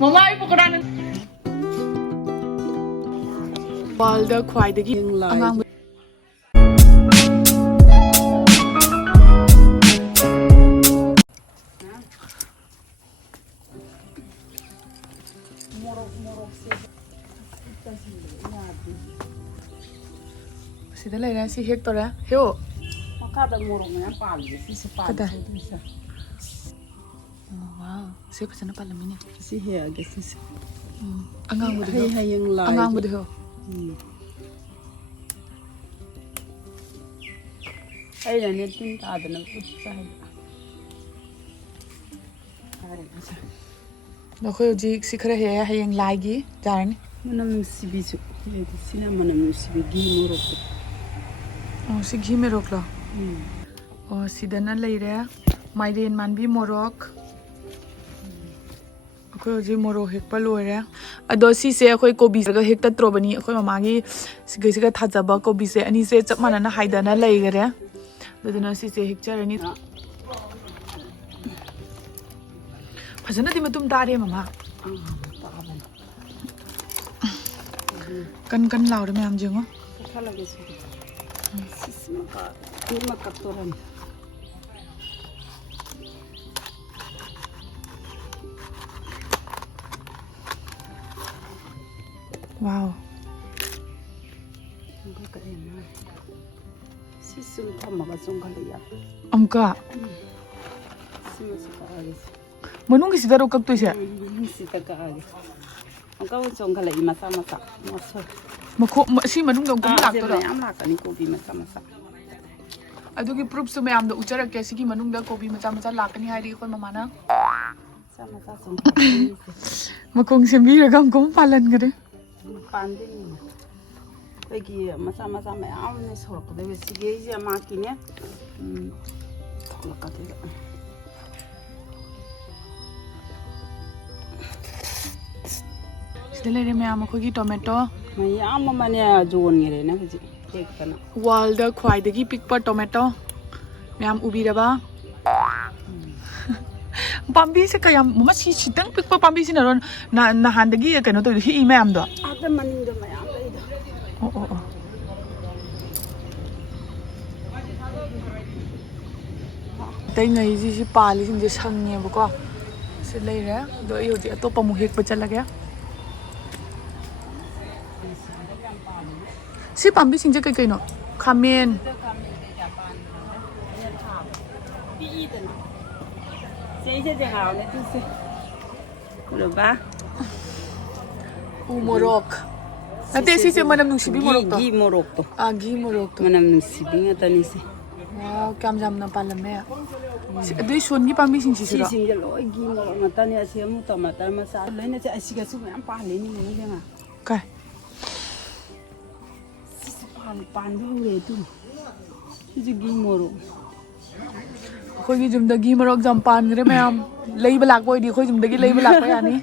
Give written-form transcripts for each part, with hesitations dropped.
ꯃꯃꯥ ꯑꯩ ꯄꯣꯀꯔꯥꯅ ꯋꯥꯜꯗ ꯈ꯭ꯋꯥꯏꯗꯒꯤ ꯑꯉꯥꯡꯕ sida lay na si Hector ya heo makada morong na pali si pali wow si pasana palamini si he age si angang budu hayang lai angang budu ho ai la ne tin ta da na utsa kare asa no khoi ji si khara he hayang lai gi jarani manam sibi su le sina manam sibi gi morok oh si ghi me rok lo oh sida na lay re maiden manbi morok khoi ji morok hek pa loi re ado si se khoi kobi ga hek ta trobani khoi mama gi siga thajaba kobi se ani se chap mana na haidana lay gare duduna si se hek charani phajana ti matum ta re mama kan laure me am jengo khala ge sisma ka nima kaptoran wow sisum thamaga songkhala ya amka sima age manung gi sidaro kak toise sita ka age angka songkhala i masa maso makho si manung dong kum lak to am lak ani ko bi masa adugi proof su mayam da uchara ke sigi manung da kobi macha lakani hairi khoi mama na masa songkhala makong sembi ragam kum palan gare pande lagi masa mayam ne sorok de sige je ma kine thokla ka de sida lere mayam khogi tomato mayam mane jon ngere na ji ek kana wall da khwaidagi pikpa tomato mayam ubiraba pambi se kayam mama si sitang pikpa pambi sin ron na handagi kano to hi mayam do ada maning da mayam leida oh tay ngai ji si pali sing je sangne ba ko se leire do yo ji atopa mu hek pa chalage si pambi sing je kai no khamen Udah ba? Morok. Nanti si manam nungsibi morok to. Gi morok to. Ah gi morok to. Manam nungsibi ngata ni si. Wow, kam jam na palame. Si adui son gi pambi sing si Si sing lo gi morok ngata ni asi mu tomata masa. Lain na si asiga su am pa le ni ni nga. Kai. Si pan du le tu. Si gi morok. Khoi gi jum da gi morok jam pan gre mayam. Lei balak boy di khoi jum da gi lei balak pa yani.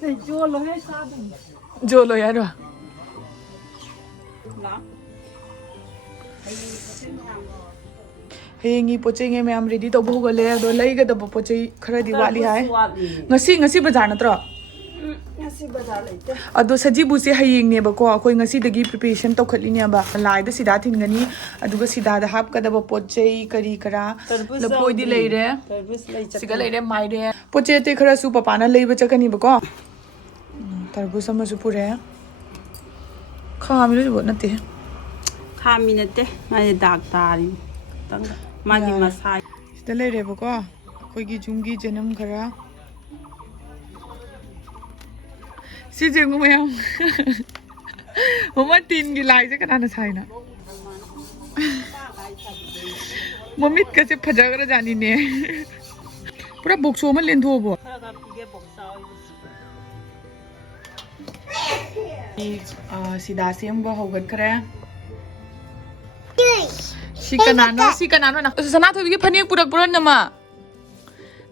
Nei jo lo he sa du. Jo lo ya do. La. Hengi poche nge mayam ready to bo gale do lei ga da poche khara di wali hai. Ngasi bazar na tro. Ngasi bazar leite. Ado sajibu se hayeng ne ba ko khoi ngasi dagi preparation to khatli ne ba lai da sida thin gani aduga sida da hap ka da ba poche kari kara la poi di leire siga leire mai re poche te khara su papa na leiba chakani ba ko tarbu sama su pure khami lo na te khami na te mai dak tari tang magi masai sida leire ba ko khoi gi jumgi janam khara si jengu mayam mama tin gi lai je kana na sai na mamit ka se phajagara jani ne pura boxo ma len tho bo sida sem ba hogat khare si kanano na sana tho gi phanek purak puran na ma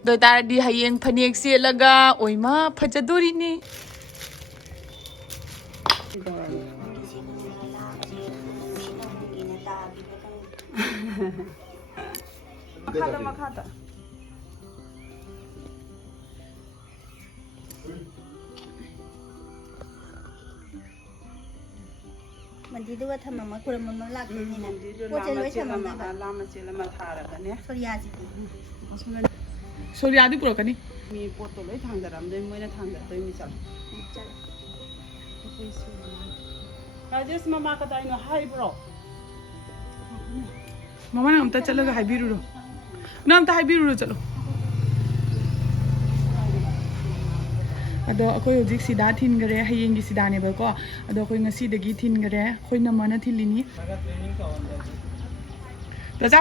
do tar di hayeng phanek se laga oima phajadori ni Makata. มันดีด้วยทำมาคนมันมันหลักเลยนี่นะว่าจะรวยทำมาแบบ lama sila mathara kanya สุริยาสิ Surya di pura kani. mi poto loi thang daram de moina thang da toi mi chal Rajesh mama ka dai no hi bro Mama na amta chalaga haibiru ro. Na amta haibiru ro chalo. Ado akoi hojik sida thin gare hayengi sida ne ba ko ado akoi ngasi dagi thin gare khoi na mana thilini da ja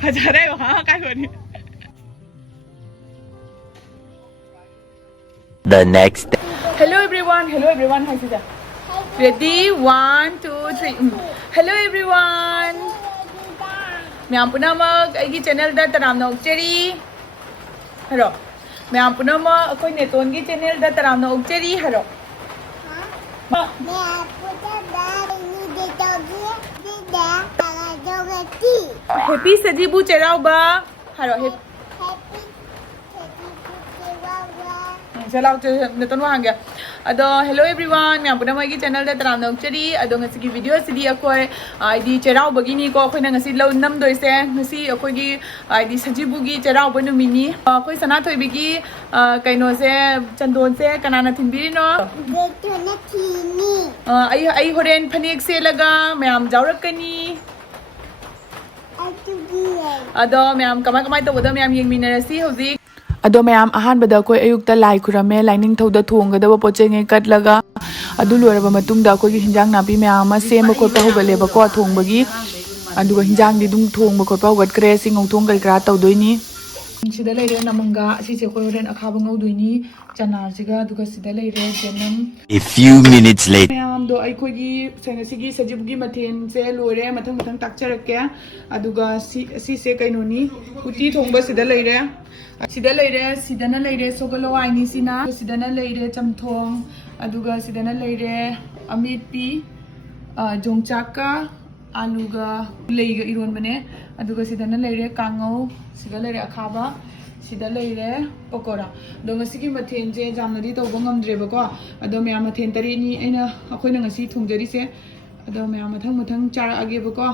phajare ha kai honi The next day. Hello everyone hi sida ready 1 2 3 Hello everyone myam punamag aigi channel da taram na ukcheri hello ma'am पुनः अखोई नेतोन की channel दा तराम ना उगचेरी हरो happy Sajibu Cheiraoba हरो चलाओ नेतोन वहां गया अदो हेलो एवरीवन मैम पुनः की चैनल दा तराम ना उगचेरी अदो ngasi की वीडियो सिदी अखोई आईडी चेराओबा गी नी को अखोई ना ngasi लो नम दोइसे ngasi अखोई की आईडी सजीबू की चेराओबा नुमिनी अखोई सना थोइबी की कइनो से चंदोन से कनाना थिनबिरी नो आई होरेन फनेक से लगा मैम जावरकनी अदो मैम कमाय कमाय तबदा मैम येंगमिनरसी हौजी अदो मैम अहानबदा कोई अयुक्ता लाई खुरमे लाइनिंग थौदा थोंगदब पोचेंगे कटलगा अदु लोरबा मतुंगदा कोई हिंजांग नापी मैम सेम खोप होगलेबा को थोंगबगी अदुगा हिंजांग दि दुम थोंग खोप होगतक्रे सिंगौ थोंग कइकरा तौदोइनी सिदा लेरे नमंगा सिसे कोई होरेन अखाबा ngौदोइनी चनारजिगा अदुगा सिदा लेरे जेनम A few minutes later. Ma'am दो अखोगी सेंगसिगी सजिबुगी मथेन से लोरे मथंग मथंग ताकचरके अदुगा सिसे कइनोनी उटी थोंबा सिदा लेरे सिदना लेरे सोगलो आइनी सिना सिदना लेरे चमथोंग अदुगा सिदना लेरे अमितपी जोंगचाका आलूगा लेगा इरोन बने अदुगा सिदना लेरे कांगौ सिदा लेरे अखाबा सिदा लेरे पकोरा दो ngasi मथेन जे जामनदी तौबो ngamdrebako ado मैम मथेन तरीनी अइना अखोइना ngasi थोंजरिसे ado मैम मथंग मथंग चारा आगेबको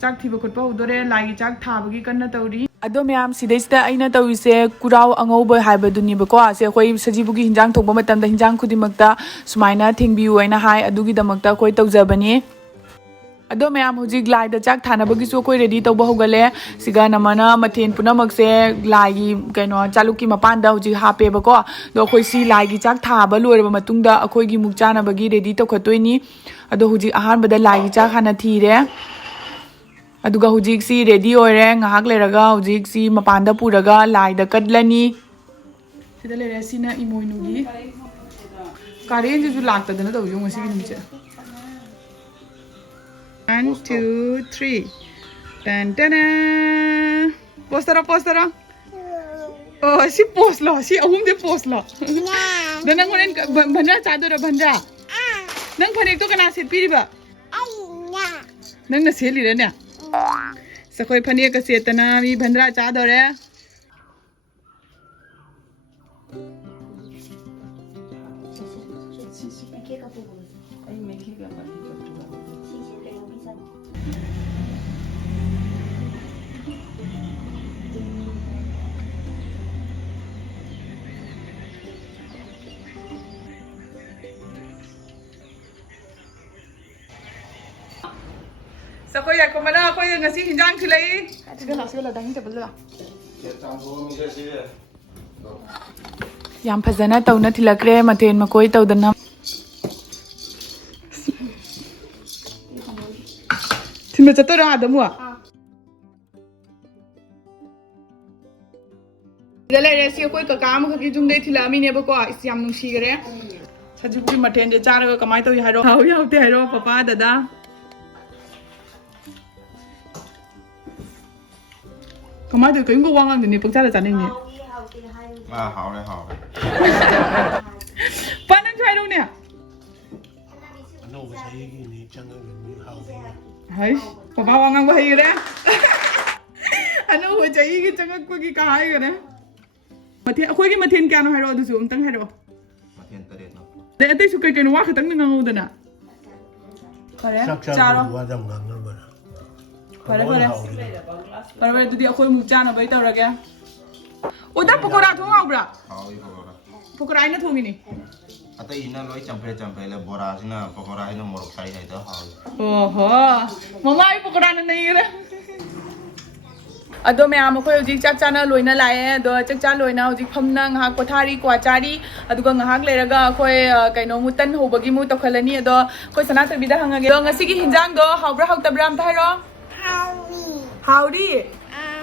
चाक थीबो खोटपा उदोरे लागी चाक थाबगी कन्ना तौरी अदो मैम सिदैसदा अइना तौइसे कुराव अंगौबो हाइबदुनिबको आसे अखोइ सजीबुगी हिंजांग थोंबो मतमदा हिंजांग खुदिमक्ता सुमाइना थिंगबिउ अइना हाइ अदुगी दमक्ता अखोइ तौजबनी अदो मैम हुजिक लाइदा चाक थानबगिसु अखोइ रेडी तौबो होगले सिगा नमना मथेन पुनमक्से लाइगी कइनो चालुकी मपानदा हुजिक हापेबको दो अखोइ सि लाइगी चाक थाबा लोरबा मतुंगदा अखोइगी मुकचानबगी रेडी तौखतोइनी अदो हुजिक अहानबदा लाइगी चाक हाना थीरे अदुगा हुजिक सी रेडी ओरे ngahak leraga हुजिक सी मपानदा पुरगा लाइदा कदलनी सिदा लेरे सिना इमोइनुगी कारेन जु लाक्तदना तौजु ngasi gi numche 1 2 3 tan tan postara oh si post lo si ahum de post lo dan nang horen bhanja chadora bhanja nang phanek to kana set piriba nang na seli re ne sakoi phane ka setana mi bhandra chadore ai meki ga ba sakoi ya komana koi ngasi hinjang thilai sigala dang table la yam phajana tawna thilakre mathen makoi tawdana thimba chatora adamu dale resi koi ka kam khaki jumde thilami ne bako isyam nungsi gare sajibuki mathen je charaga kamai tawi hairo hau yaute hairo papa dada kamai de kaing ko wangang de ne pangcha da chaning ne hảo đấy panan chai dong ne hai papa wangang ba hi gare anu ho chai gi changak ko gi ka hai gare มาเทียนคุยกันมาเทียนกันเอาให้เราดูสิมันตั้งให้เรา มาเทียนตะเด็ดเนาะ แต่อันที่สุดกันว่าคือตั้งนึงเอาแต่น่ะพอแล้วจ้าเราพอแล้วพอแล้วตัวเดียวคุยมุกจ้าเอาไปเท่าไรแกโอ้ได้ปกติทุ่งเอาบราปกติเนี่ยทุ่งนี่आता इना लोई चंपे ले बोरा सिना पकोरा हिना मोरक साई है तो how โอ้โหมาไม่ปกตินั่นนี่เลยअदो मैं आम को हजिक चाक चाना लोइना लाए अदो चाक चा लोइना हजिक फमना ngahak कोठारी क्वाचारी अदुगा ngahak लेरगा अखोय कइनो मुतन होबगी मु तखलनी अदो कोय सना तबिदा हंगागे दो ngasi gi hinjang do हावब्रा हावतब्रा am थाइरो हावरी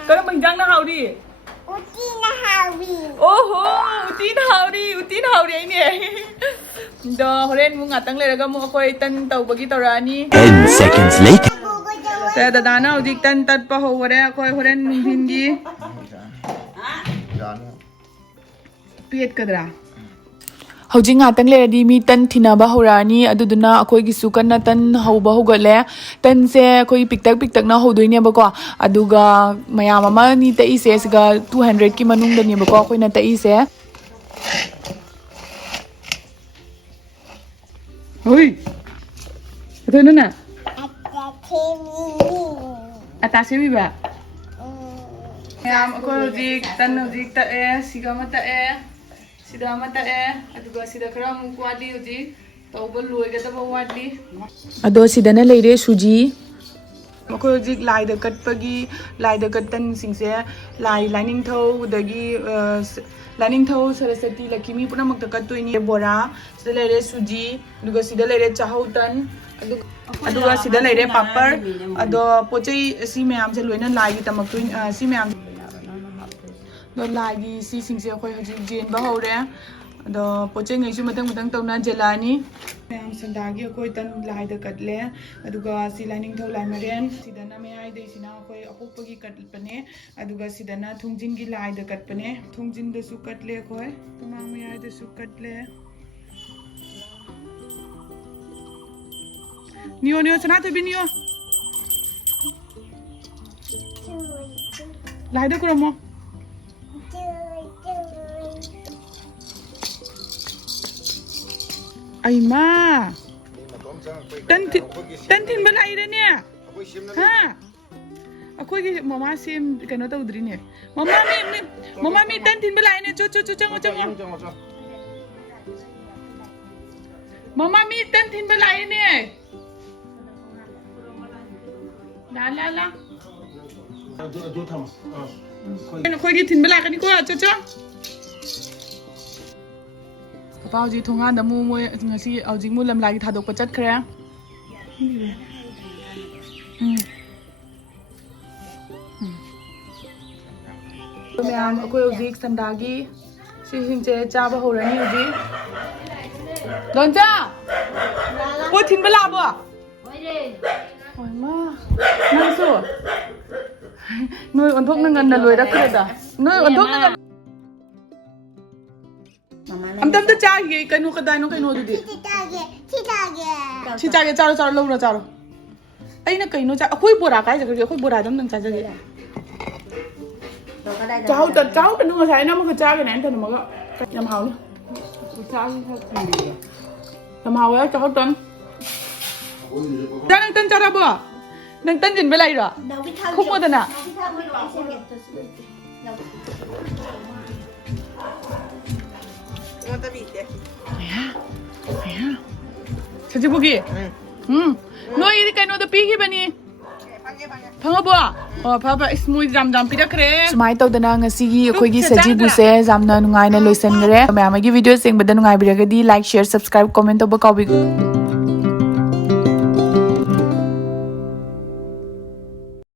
करम hinjang na हावरी utina हावरी ओहो utin हावरी ai ne do horen mu ngatang लेरगा mu अखोय तन तौबगी Taurani 10 seconds later.แต่ดานาอุดิตันตัดปะหัวเร่คอยหัวเร่นหินกีเปียดกระดาเขาจริงหาตั้งเลยดีมีตันทินาบะฮารานีอดุดนาคอยกิสุกันนะตันเขาบะฮุกดแล้วตันเซ่คอยปิกตักนะเขาด้วยเนี่ยบอกว่าอดุกามายามามานี่แต่อีเซ่สกา200กิมานุ่งเดนี่บอกว่าคอยนั่นแต่อีเซ่เฮ้ยเธอนั่นน่ะatas sini ba aku hujik tan hujik ta siga mata sida mata aduga sida kram kwadi hujik tawbal loi ga ta bawadi ado sida na leire suji aku hujik lai da katpagi lai da katan singse lai lining thau dagi lining thau sarasati lakimi puna mak ta kattoini bora sida leire suji aduga sida leire chahautan aduga sida leire papar ado pochai si mayam se loina lai gi tamak tuin si mayam do lai gi si singse khoi haji jen ba hore ado pochai ngai su matang tawna jelani mayam sandagi khoi tan lai da katle aduga si lining thau lai maren sidana me ai dei sina khoi apopagi katpane aduga sidana thungjin gi lai da katpane thungjin da su katle khoi tumang me ai da su katle Nio sana tabi Nio. Lai da kuro mo. Ay ma. Tan tin ba lai da niya? Ha? Ako gi mama sim kano thalhwdre ne. Mama mi tan tin ba lai ne chang. Mama mi tan tin ba lai ne? La khoi đi thìn bê lại cái đi qua cho bao gì thùng ăn đã mua ngasi ao gì mua làm lại thả độc vật chất kre mẹ am khoi ao gì sandagi si hình chế cha ba hồ rani ao gì don cha ôi thìn bê lại bữa ôi maนั่งสู้nuôi con thuốc nó ngân là lười đã cười đã nuôi con thuốc nó ngân âm tâm tất cha gì cái nuôi cái đai nó cái nuôi đi chị cha cái cha lâu rồi cha rồi ấy nó cái nuôi cha khôi bùa đá cái gì cái khôi bùa đá giống đằng cha gì cháu cái nuôi thấy nó mà cái cha cái nén thôi mà cái làm hào nhá làm hào ấy cháu tân cha đang tân cha ra bữa đang tân nhìn với lại rồi không mua tên à sajibu gi noi ini kai no da pi gi bani phangabo phaba smui jam pirakre sumai tawdana ngasi gi akhoi gi sajibu se jamna nungai na loisan gre ma ma gi video sing badan nungai biragadi like share subscribe comment to ba kawi